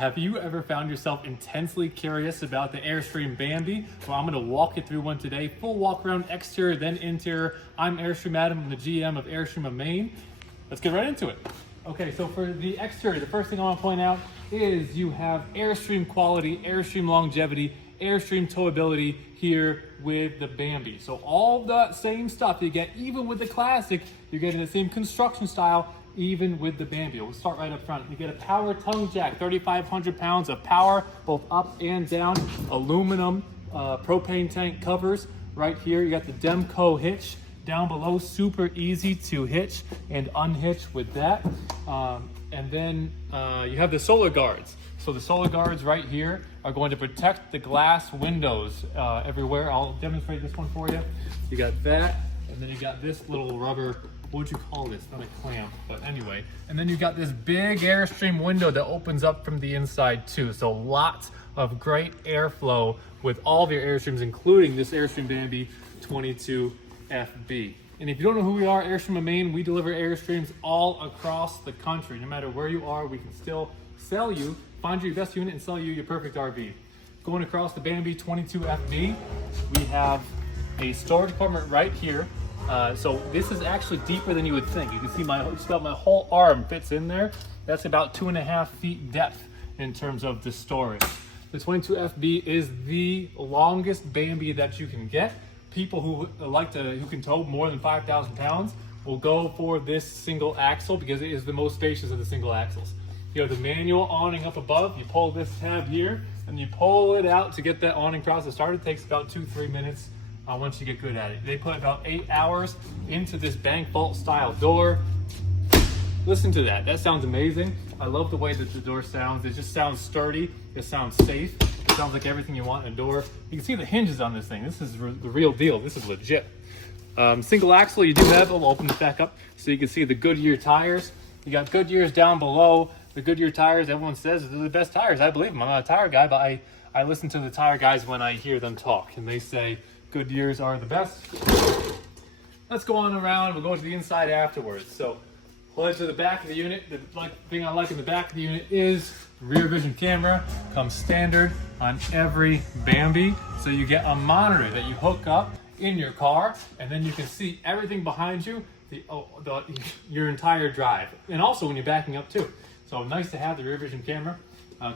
Have you ever found yourself intensely curious about the Airstream Bambi? Well, I'm going to walk you through one today. Full walk around, exterior, then interior. I'm Airstream Adam, I'm the GM of Airstream of Maine. Let's get right into it. Okay, so for the exterior, the first thing I want to point out is you have Airstream quality, Airstream longevity, Airstream towability here with the Bambi. So all the same stuff you get, even with the Classic, you're getting the same construction style, even with the Bambi. We'll start right up front. You get a power tongue jack, 3,500 pounds of power, both up and down, aluminum propane tank covers. Right here, you got the Demco hitch. Down below, super easy to hitch and unhitch with that. And then you have the solar guards. So the solar guards right here are going to protect the glass windows everywhere. I'll demonstrate this one for you. You got that, and then you got this little rubber, what would you call this? Not a clamp, but anyway. And then you got this big Airstream window that opens up from the inside too. So lots of great airflow with all of your Airstreams, including this Airstream Bambi 22FB. And if you don't know who we are, Airstream of Maine, we deliver Airstreams all across the country. No matter where you are, we can still sell you, find your best unit and sell you your perfect RV. Going across the Bambi 22FB, we have a storage compartment right here. So this is actually deeper than you would think. You can see just about my whole arm fits in there. That's about 2.5 feet depth in terms of the storage. The 22FB is the longest Bambi that you can get. People who can tow more than 5,000 pounds will go for this single axle because it is the most spacious of the single axles. You have the manual awning up above. You pull this tab here and you pull it out to get that awning process started. It takes about 2-3 minutes once you get good at it. They put about 8 hours into this bank vault style door. Listen to that. That sounds amazing. I love the way that the door sounds. It just sounds sturdy. It sounds safe. It sounds like everything you want in a door. You can see the hinges on this thing. This is the real deal. This is legit. Single axle you do have. I'll open this back up so you can see the Goodyear tires. You got Goodyears down below. The Goodyear tires, everyone says, they're the best tires. I believe them. I'm not a tire guy, but I listen to the tire guys when I hear them talk, and they say Goodyears are the best. Let's go on around. We'll go to the inside afterwards. So we'll head to the back of the unit. The thing I like in the back of the unit is rear vision camera. Comes standard on every Bambi. So you get a monitor that you hook up in your car, and then you can see everything behind you, your entire drive, and also when you're backing up too. So nice to have the rear vision camera.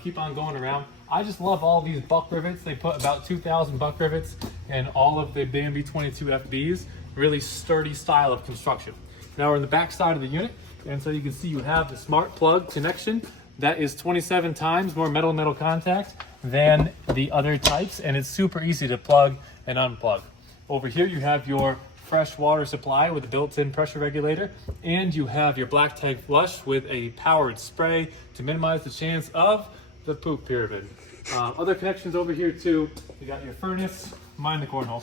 Keep on going around. I just love all these buck rivets. They put about 2,000 buck rivets in all of the Bambi 22FBs. Really sturdy style of construction. Now we're in the back side of the unit, and so you can see you have the smart plug connection. That is 27 times more metal-metal contact than the other types, and it's super easy to plug and unplug. Over here you have your fresh water supply with a built-in pressure regulator, and you have your black tag flush with a powered spray to minimize the chance of the poop pyramid. Other connections over here too. You got your furnace, mind the cornhole,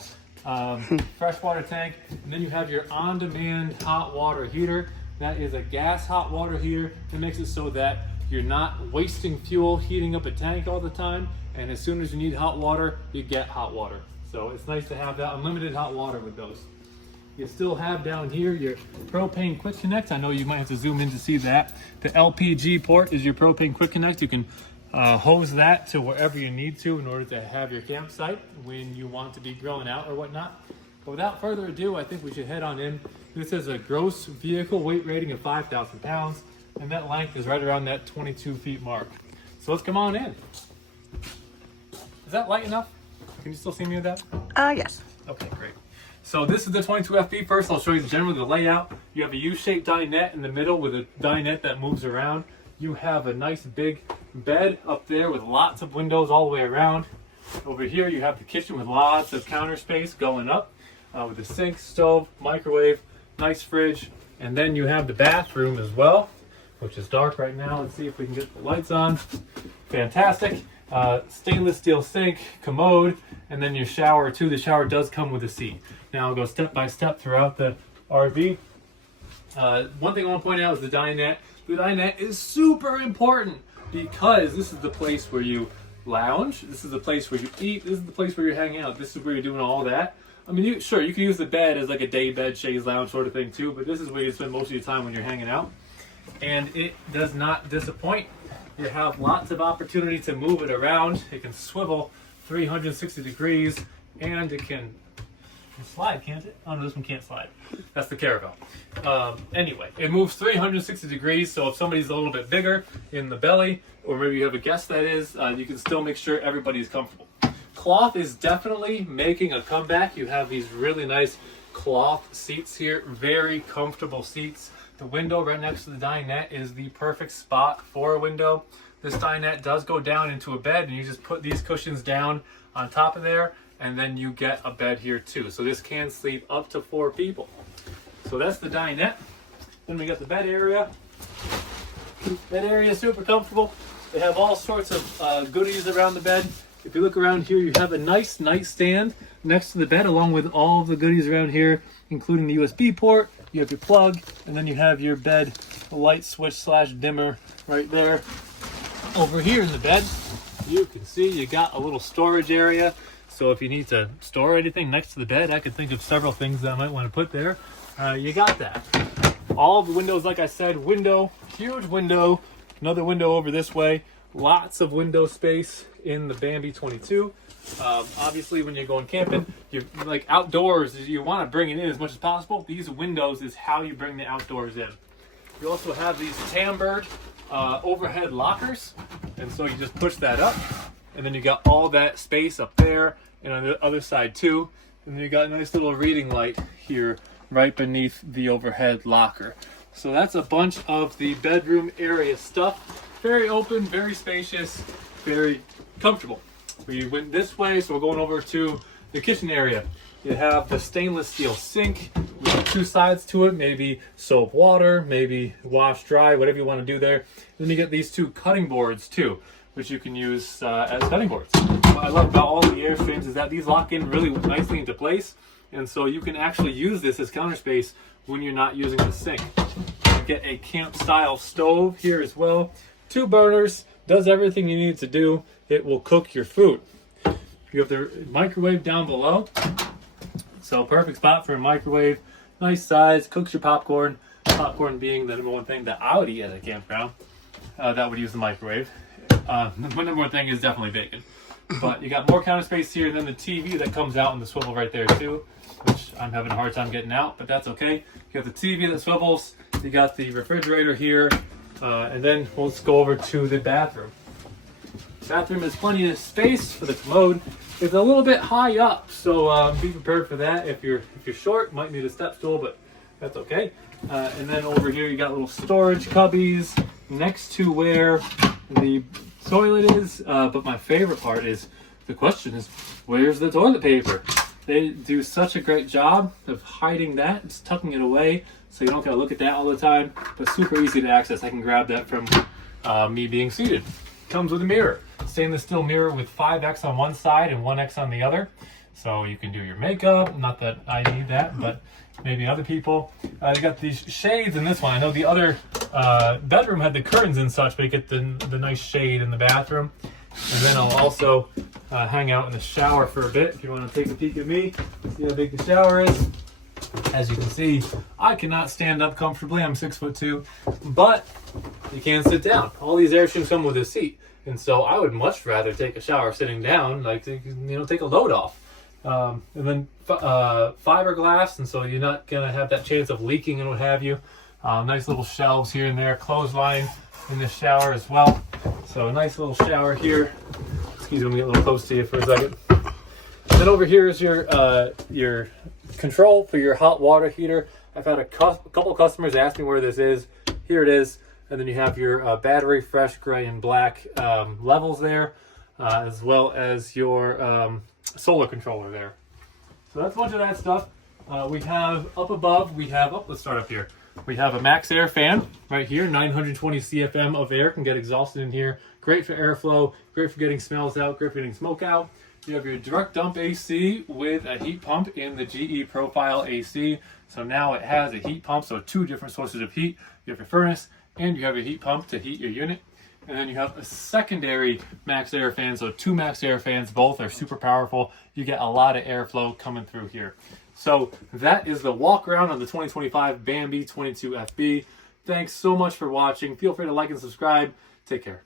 fresh water tank, and then you have your on-demand hot water heater. That is a gas hot water heater. It makes it so that you're not wasting fuel heating up a tank all the time, and as soon as you need hot water, you get hot water. So it's nice to have that unlimited hot water with those. You still have down here your propane quick connect. I know you might have to zoom in to see that. The LPG port is your propane quick connect. You can hose that to wherever you need to in order to have your campsite when you want to be grilling out or whatnot. But without further ado, I think we should head on in. This is a gross vehicle weight rating of 5,000 pounds, and that length is right around that 22 feet mark. So let's come on in. Is that light enough? Can you still see me with that? Yes. Okay, great. So this is the 22FB. First, I'll show you generally the layout. You have a U-shaped dinette in the middle with a dinette that moves around. You have a nice big bed up there with lots of windows all the way around. Over here, you have the kitchen with lots of counter space going up with a sink, stove, microwave, nice fridge. And then you have the bathroom as well, which is dark right now. Let's see if we can get the lights on. Fantastic. Stainless steel sink, commode, and then your shower too. The shower does come with a seat. Now I'll go step by step throughout the RV. One thing I want to point out is the dinette. The dinette is super important because this is the place where you lounge. This is the place where you eat. This is the place where you're hanging out. This is where you're doing all that. I mean, sure, you can use the bed as like a day bed, chaise lounge sort of thing too, but this is where you spend most of your time when you're hanging out. And it does not disappoint. You have lots of opportunity to move it around. It can swivel 360 degrees, and it can slide, can't it? Oh no, this one can't slide. That's the caravel. Anyway, it moves 360 degrees, so if somebody's a little bit bigger in the belly, or maybe you have a guest that is, you can still make sure everybody's comfortable. Cloth is definitely making a comeback. You have these really nice cloth seats here, very comfortable seats. The window right next to the dinette is the perfect spot for a window. This dinette does go down into a bed, and you just put these cushions down on top of there, and then you get a bed here too. So this can sleep up to 4 people. So that's the dinette. Then we got the bed area. Bed area is super comfortable. They have all sorts of goodies around the bed. If you look around here, you have a nice nightstand next to the bed, along with all of the goodies around here, including the USB port. You have your plug, and then you have your bed light switch / dimmer right there. Over here in the bed, you can see you got a little storage area. So if you need to store anything next to the bed, I could think of several things that I might want to put there. You got that. All the windows, like I said, window, huge window, another window over this way. Lots of window space in the Bambi 22. Obviously, when you're going camping, you like outdoors, you want to bring it in as much as possible. These windows is how you bring the outdoors in. You also have these Tambird overhead lockers, and so you just push that up, and then you got all that space up there, and on the other side too. And then you got a nice little reading light here right beneath the overhead locker. So that's a bunch of the bedroom area stuff. Very open, very spacious, very comfortable. We went this way, so we're going over to the kitchen area. You have the stainless steel sink with 2 sides to it, maybe soap water, maybe wash dry, whatever you want to do there. And then you get these 2 cutting boards too, which you can use as cutting boards. What I love about all the Airstreams is that these lock in really nicely into place, and so you can actually use this as counter space when you're not using the sink. You get a camp style stove here as well. 2 burners, does everything you need to do. It will cook your food. You have the microwave down below. So perfect spot for a microwave. Nice size, cooks your popcorn. Popcorn being the number one thing that I would eat at a campground that would use the microwave. The number one thing is definitely bacon. But you got more counter space here, and then the TV that comes out in the swivel right there too, which I'm having a hard time getting out, but that's okay. You got the TV that swivels. You got the refrigerator here. And then let's go over to the bathroom. Bathroom has plenty of space for the commode. It's a little bit high up, so be prepared for that. If you're short, might need a step stool, but that's okay. And then over here you got little storage cubbies next to where the toilet is. But my favorite part is, the question is, where's the toilet paper? They do such a great job of hiding that, just tucking it away, so you don't gotta look at that all the time, but super easy to access. I can grab that from me being seated. Comes with a mirror. Stainless steel mirror with 5X on one side and 1X on the other. So you can do your makeup. Not that I need that, but maybe other people. You got these shades in this one. I know the other bedroom had the curtains and such, but you get the nice shade in the bathroom. And then I'll also hang out in the shower for a bit if you want to take a peek at me. See how big the shower is. As you can see, I cannot stand up comfortably. I'm 6'2", but you can sit down. All these Airstreams come with a seat, and so I would much rather take a shower sitting down, like to, take a load off. And then fiberglass, and so you're not gonna have that chance of leaking and what have you. Nice little shelves here and there, clothesline in the shower as well. So a nice little shower here. Excuse me, let me get a little close to you for a second. Then over here is your control for your hot water heater. I've had a couple customers ask me where this is. Here it is. And then you have your battery, fresh, gray, and black levels there, as well as your solar controller there. So that's a bunch of that stuff. We have up above, let's start up here. We have a max air fan right here, 920 CFM of air, can get exhausted in here. Great for airflow, great for getting smells out, great for getting smoke out. You have your direct dump AC with a heat pump in the GE Profile AC. So now it has a heat pump, so 2 different sources of heat. You have your furnace, and you have a heat pump to heat your unit. And then you have a secondary max air fan, so 2 max air fans, both are super powerful. You get a lot of airflow coming through here. So that is the walk around on the 2025 Bambi 22FB. Thanks so much for watching. Feel free to like and subscribe. Take care.